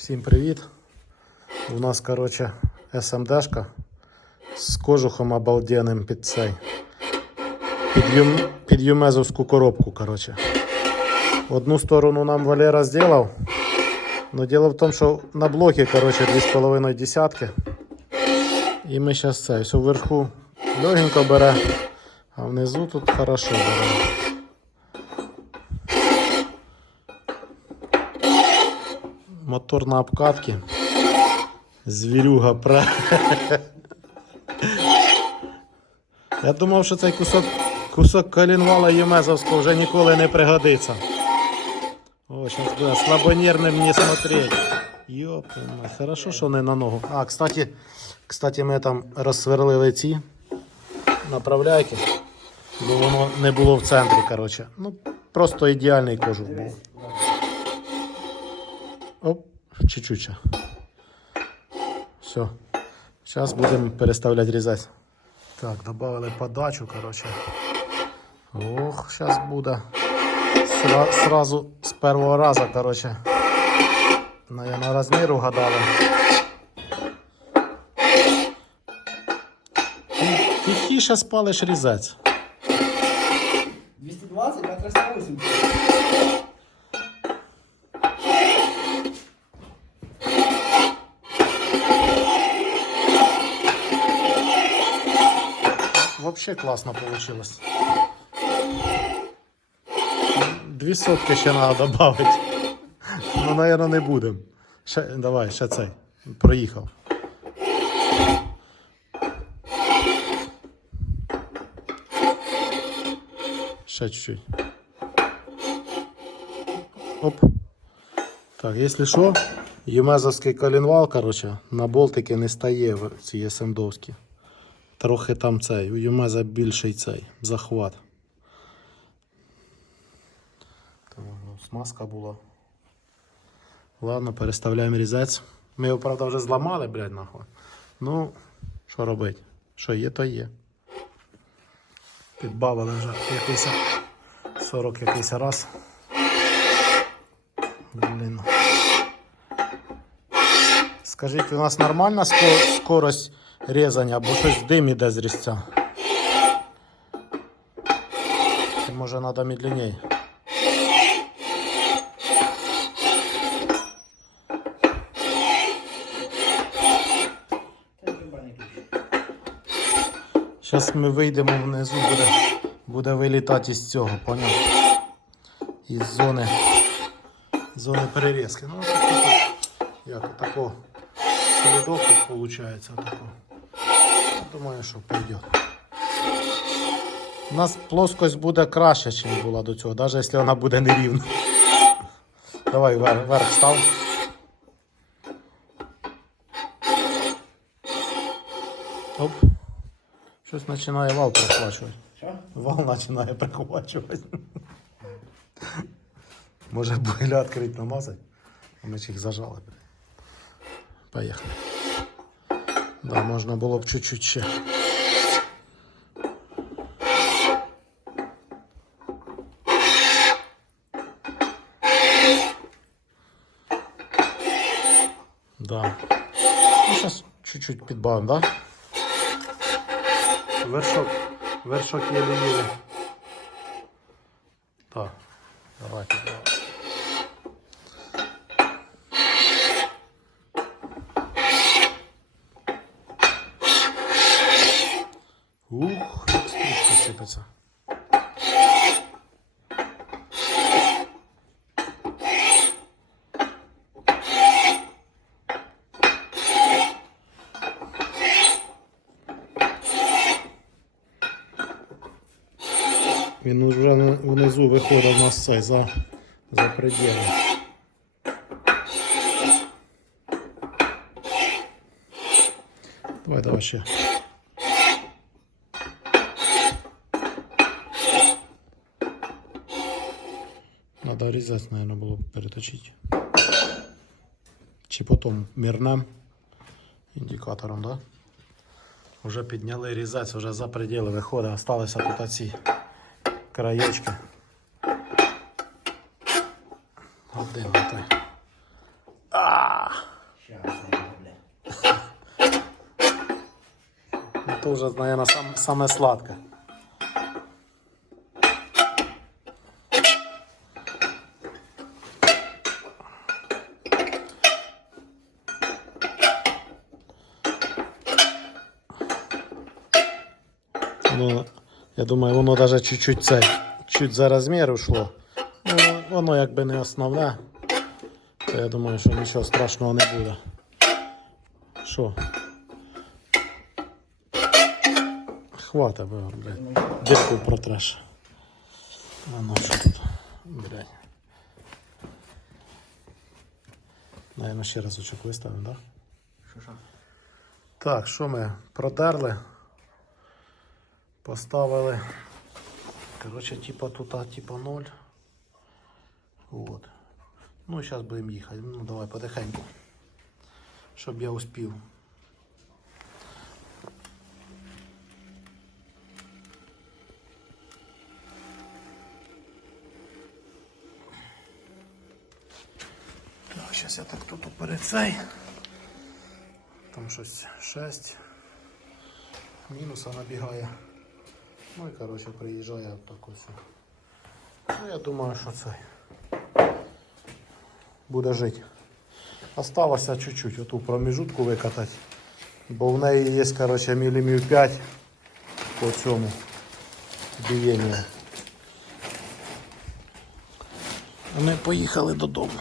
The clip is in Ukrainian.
Всім привіт! У нас, коротше, СМДшка з кожухом обалденним під цей. Під, юм, під юмезовську коробку, коротше. Одну сторону нам Валера зробив. Но дело в тому, що на блокі, коротше, 2,5 десятки. І ми зараз це, все вверху легенько бере, а внизу тут хорошо бере. Мотор на обкатці. Звірюга пре. Я думав, що цей кусок, кусок колінвала Юмезовського вже ніколи не пригодиться. О, сейчас буде слабонервним не смотреть. Ёпта хорошо, що не на ногу. А, кстати, кстати, ми там розсверлили ці направляйки, бо воно не було в центрі, коротше. Ну, просто ідеальний кожух був. Чуть-чуть. Все. Зараз будемо переставляти різець. Так, додали подачу, коротше. Ох, зараз буде. Сра- сразу з першого разу, коротше. Наверное, розмір угадали. Ти- Тихіше спалиш різець. 220 на 380. Вообще классно получилось. Дві сотки ще треба додати. Ну, наверное, не будемо. Ще, давай, ще цей. Проїхав. Ще чуть-чуть. Оп. Так, якщо що, Ємезовський колінвал, короче, на болтики не стає ці СМДовські. Трохи там цей, у Юмеза більший цей захват. Там воно смазка була. Ладно, переставляємо різець. Ми його, правда, вже зламали, блядь, нахуй. Ну, що робити? Що є, то є. Підбавили вже якийсь 40 якийсь раз. Блін. Скажіть, у нас нормальна ско- скорость різання, або щось дим іде з різця? Може треба медленніше? Та й барабанник ключ. Зараз ми вийдемо внизу, буде, буде вилітати із цього, поняв? Із зони, зони перерізки. Ну, як тако слідок виходить. Думаю, що пойде. У нас плоскость буде краще, ніж була до цього, навіть якщо вона буде нерівна. Давай вверх, вверх став. Оп. Щось починає вал прихвачувати. Що? Вал починає прихвачувати. Може бугеля відкрити намазати? А ми ж їх зажали. Поїхали. Да, можна було б чуть-чуть ще. Да. Ну, сейчас чуть-чуть підбавимо, да? Вершок, вершок еле-еле. Так, давай Ух, як стружка сипеться. Він вже внизу виходить у нас цей за, за пределы. Давай, давай ще. Надо резать, наверное, было переточить. Чи потом мірним індикатором, да? Уже подняли резать, уже за пределы выхода осталось тут ці краєчки. Один отой. Це а! вже, наверное, саме сладке. Ну, я думаю, воно навіть чуть-чуть це, чуть за розмір ушло. Ну, воно якби не основне, то я думаю, що нічого страшного не буде. Що? Хвата, бо, блядь. Дірку протреш. А ну що тут? Блядь. Наверно, ще разочок виставимо, так? Да? Так, що ми протерли, поставили. Коротше, типа тут, а, типа 0. Вот. Ну, зараз будемо їхати. Ну, давай потихеньку. Щоб я успів. Так, я так тут перед. Там щось 6. Мінуса набігає. Ну і коротше приїжджає отак ось. Ну я думаю, що це буде жити. Осталося чуть-чуть оту проміжутку викатати. Бо в неї є, коротше, мілімів 5 по цьому бієнню. Ми поїхали додому.